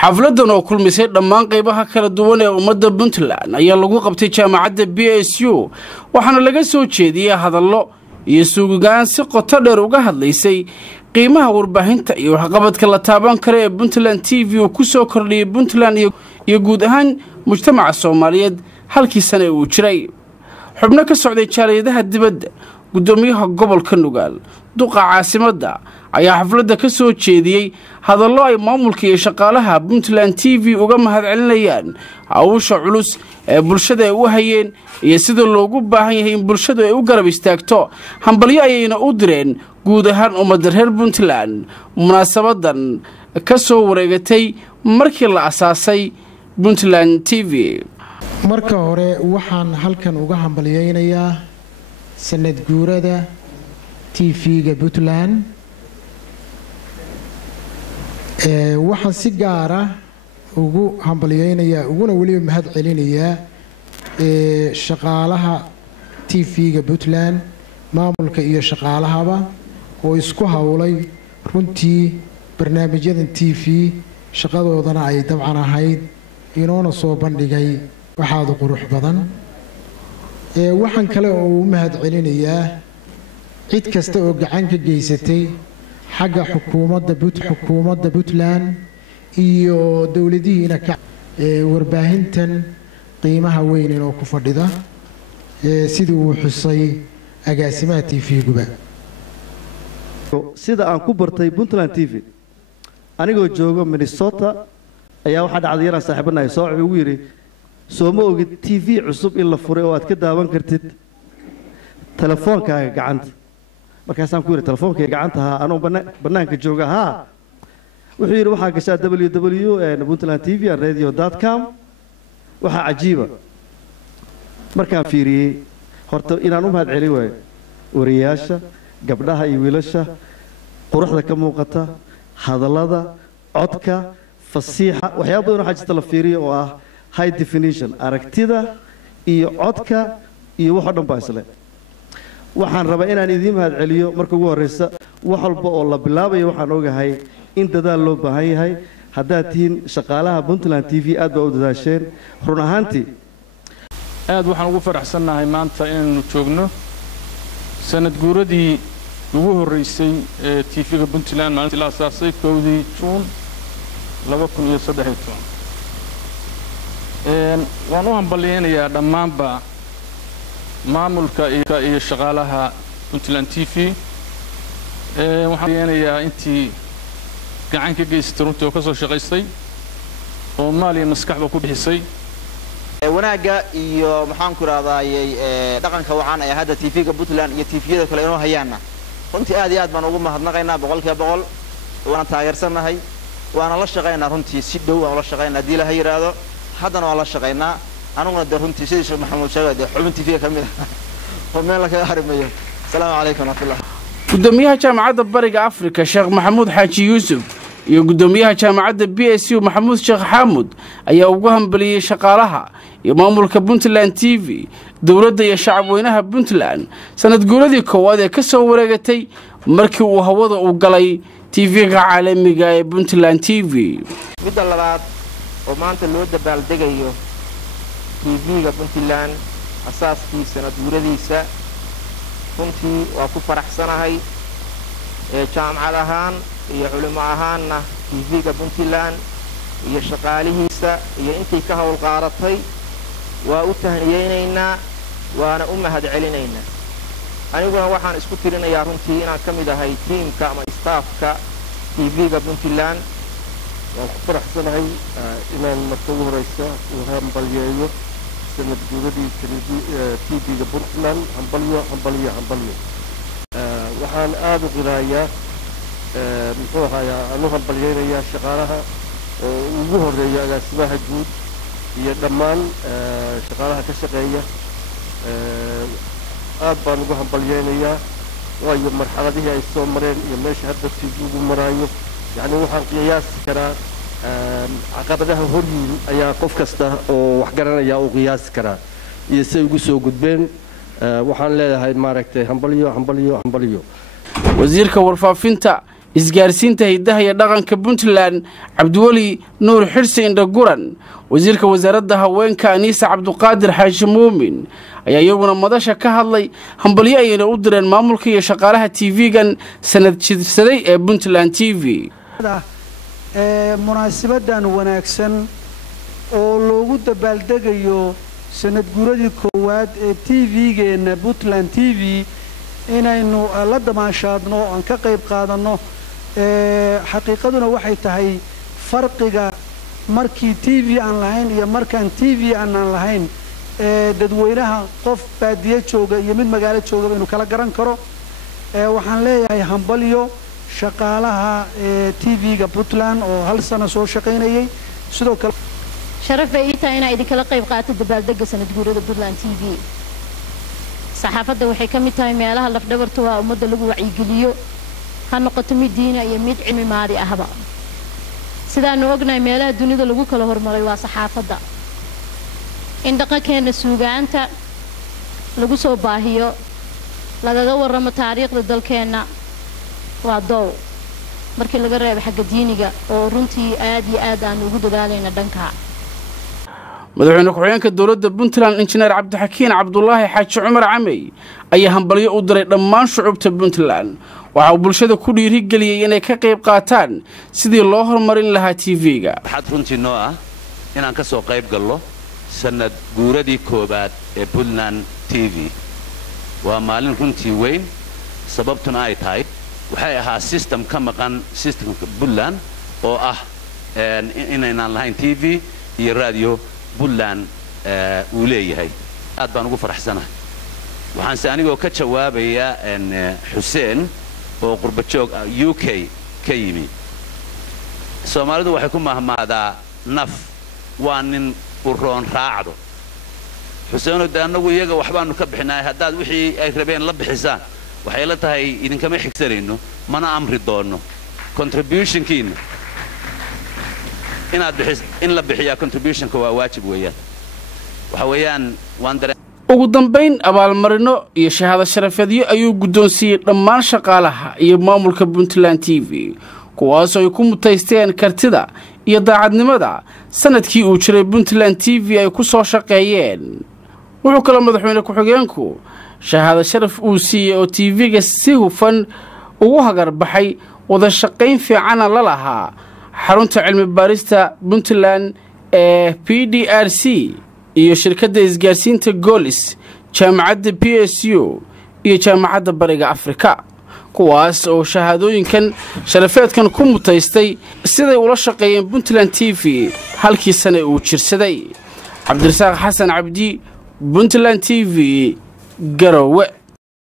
xafladan oo kulmisay dhammaan qaybaha kala duwan ee ummadda Puntland ayaa lagu qabtay jaamacadda BSU waxaana laga soo jeediyay hadallo iyo suugaan si qoto dheer uga hadlaysay qiimaha warbaahinta iyo waxqabadka la taaban karo ee Puntland TV oo ku soo kordhiyay Puntland iyo guud ahaan mujtamaca Soomaaliyeed halkii sano uu jiray xubno ka socday jaaliyadaha dibadda gudoomiyaha gobolka Nugaal duqa caasimadda ayaa xafladda ka soo jeediyay hadallo ay maamulka iyo shaqaalaha Puntland TV uga mahadcelinayaan hawsha culus ee bulshada ay u hayeen iyo sida loogu baahan yahay in bulshadu ay u garab istaagto hambalyo ayayna u direen guud ahaan ummadda reer Puntland munaasabadan ka soo wareegatay markii la asaasay Puntland TV marka hore waxaan halkan uga hambalyeynayaa sanad guurada TV-ga Puntland waxaan si gaar ah ugu hambalyeynayaa uguna waliba mahad celinayaa shaqaalaha TV-ga Puntland maamulka iyo shaqaalahaba oo isku hawlay runtii barnaamijyadan TV shaqadoodana ay dabcan ahayd inoona soo bandhigay waxaad qurux badan waxaan kale oo u mahad celinayaa cid kasta oo gacan ka geysatay xagga xukuumadda Puntland iyo dawladihiina ka warbaahintan qiimaha weyn oo ku fadhida sidii uu xusay agaasimaha TV-guba sida aan ku bartay Puntland TV anigoo joogo Minnesota ayaa waxa dhacday inaan saaxiibanahay soo ugu yiri soo ma ogid TV cusub in la furay oo aad ka daawan kartid telefoonkaaga gacanta markaasaan ku yiri telefoonkaaga gacanta anoo banaanka jooga wuxuu yiri waxa gashaa www.puntlandtv.radio.com waxa cajiiba markaan fiiriyay horta inaan u mahad celi waay wariyaasha gabdhaha iyo wiilasha quruxda ka muuqata hadallada codka fasiixa waxyaabo badan waxa jirta la fiiriyo oo ah high definition aragtida iyo codka iyo wax dhan baa isla waxaan rabaa inaan idin mahad celiyo marka ugu horeysa wax walba oo la bilaabayo waxaan ogahay in dadaal loo baahan yahay haddaad tihiin shaqaalaha Puntland TV aad baa u dadaasheen run ahaantii aad waxaan ugu faraxsanahay maanta inaynu joogno sanad guuradii ugu horeysay ee TV-ga Puntland maalintii la asaasay 1 June 2013 waan u hambaleynayaa dhammaanba maamulka iyo shaqaalaha Puntland TV waxaan leenayaa intii gacan ka geystay runtii oo ka soo shaqaystay oo maaliya maskaxba ku bixisay wanaaga iyo maxaan ku raadayay dhaqanka wacan ee hadda TV-ga Puntland iyo TV-yada kale inoo hayaana runtii aad iyo aad baan ugu mahadnaqaynaa boqolkiiba waana taageersanahay waana la shaqaynaa runtii si dhow aan la shaqaynaa hadii la yiraahdo haddana waa la shaqaynaa anuguna de runtii sidii Sheekh Maxamuud sheegay xubin TV-ga kamid oo meel la kaga harimayo salaamu calaykum warahmatullahi gudoomiyaha jaamacadda bariga Afrika Sheekh Maxamuud Xaaji Yuusuf iyo gudoomiyaha jaamacadda BSU Maxamuud Sheekh Xamuud ayaa ugu hambaliyay shaqaalaha iyo maamulka Puntland TV dawladda iyo shacabweynaha Puntland sanad guuradii koowaad ee ka soo wareegatay markii uu hawada u galay TV-ga caalamiga ee Puntland TV midda labaad oo maanta loo dabaaldegayo TV-ga Puntland asaaskii sanad guuradiisa runtii waa ku faraxsanahay jaamacad ahaan iyo culimo ahaanna TV-ga Puntland iyo shaqaalihiisa iyo intii ka hawl qaadatay waa u tahniyeynaynaa waana u mahad celinaynaa aniguna waxaan isku tirinayaa runtii inaan ka mid ahay tiimka ama staafka TV-ga Puntland waan ku faraxsanahay inaan marka ugu horeysa u hambalyeeyo sanad guuradii TV-ga Puntland hambalyo waxaan aad u qirayaa muxuu ahayaa anu hambalyeynayaa shaqaalaha oo ugu horeeya agaasimaha guud iyo dhammaan shaqaalaha ka shaqeeya aad baan ugu hambalyeynayaa waayo marxaladihii ay soo mareen iyo meesha hadda TV-gu maraayo yacni waxaan qiyaasi karaa caqabadaha horyiin ayaa qof kasta oo wax garanaya uu qiyaasi karaa iyo say ugu soo gudbeen waxaan leedahay maaragtay hambalyo wasiirka warfaafinta isgaarsiinta hidaha iyo dhaqanka puntland cabdiweli nuur xirsi indhaguran wasiirka wasaaradda haweenka aniisa cabduqaadir xaaji muumin ayaa iyaguna madasha ka hadlay hambalyo ayayna u direen maamulka iyo shaqaalaha tv-gan sanad jirsaday ee puntland t v munaasabadan wanaagsan oo loogu dabaaldegayo sanad guuradii koowaad ee tv-geena puntland t v inaynu la damaashaadno aan ka qayb qaadanno xaqiiqaduna waxay tahay farqiga markii t v aan lahayn iyo markaan t v aanaan lahayn dadweynaha qof baadiye jooga iyo mid magaalo joogaba inuu kala garan karo waxaan leeyahay hambalyo shaqaalaha tv-ga puntland oo hal sano soo shaqaynayay sidoo kale sharaf ay tahay inay idinkala qayb qaato dabaaldega sanad guurada puntland t v saxaafadda waxay ka mid tahay meelaha lafdhabarta waa ummadda lagu wacyigeliyo ha noqoto mid diina iyo mid cilmi maadi ahba sidaanu ognahay meelaha dunida lagu kala hormaray waa saxaafadda in dhaqankeena suugaanta lagu soo baahiyo lagaga warramo taariikhda dalkeena waa doow markii laga reebo xagga diiniga oo runtii aad iyo aad aan ugu dadaalayna dhanka madaxweyne ku-xigeenka dowladda puntland injineer cabdixakiin cabdulaahi xaaji cumar camey ayaa hambalyo u diray dhammaan shucuubta puntland waxa uu bulshada ku dhiirigeliyey inay ka qayb qaataan sidii loo horumarin lahaa tv-ga waxaad runtii noo ah inaan ka soo qayb gallo sanad guuradii koowaad ee puntland t v waa maalin runtii weyn sababtuna ay tahay waxay ahaa system ka maqan systemka puntland oo ah inaynaan lahayn t v iyo radio puntland uu leeyahay aad baan ugu faraxsanahay waxaanse anigoo ka jawaabaya xuseen oo qurbajoog u k ka yimi soomaalidu waxay ku mahmaadaa naf waa nin u roon raacdo xuseenoo de annagu iyaga waxbaanu ka bixinahay haddaad wixii ay rabeen la bixisaan waxay la tahay idinkama xigsanayno mana amri doonno contributionkiina in la bixiyaa contributionka waa waajib weeyaan waxa weeyaan ugu dambayn abaalmarino iyo shahaado sharafeedyo ayuu guddoonsiiyey dhammaan shaqaalaha iyo maamulka puntland t v kuwaasoo ay ku mutaysteen kartida iyo daacadnimada sanadkii uu jiray puntland t v ay ku soo shaqeeyeen wuxuu kaloo madaxweyne ku-xigeenku shahaado sharaf uu siiyey oo tv-ga si hufan ugu hagarbaxay wada shaqayn fiicana la lahaa xarunta cilmi baarista puntland ee p d r c iyo shirkadda isgaarsiinta goolis jaamacadda p s u iyo jaamacadda bariga afrika kuwaas oo shahaadooyinkan sharafeedkan ku mutaystay siday ula shaqeeyeen puntland t v halkii sane uu jirsaday cabdirasaaq xasan cabdi puntland t v garowe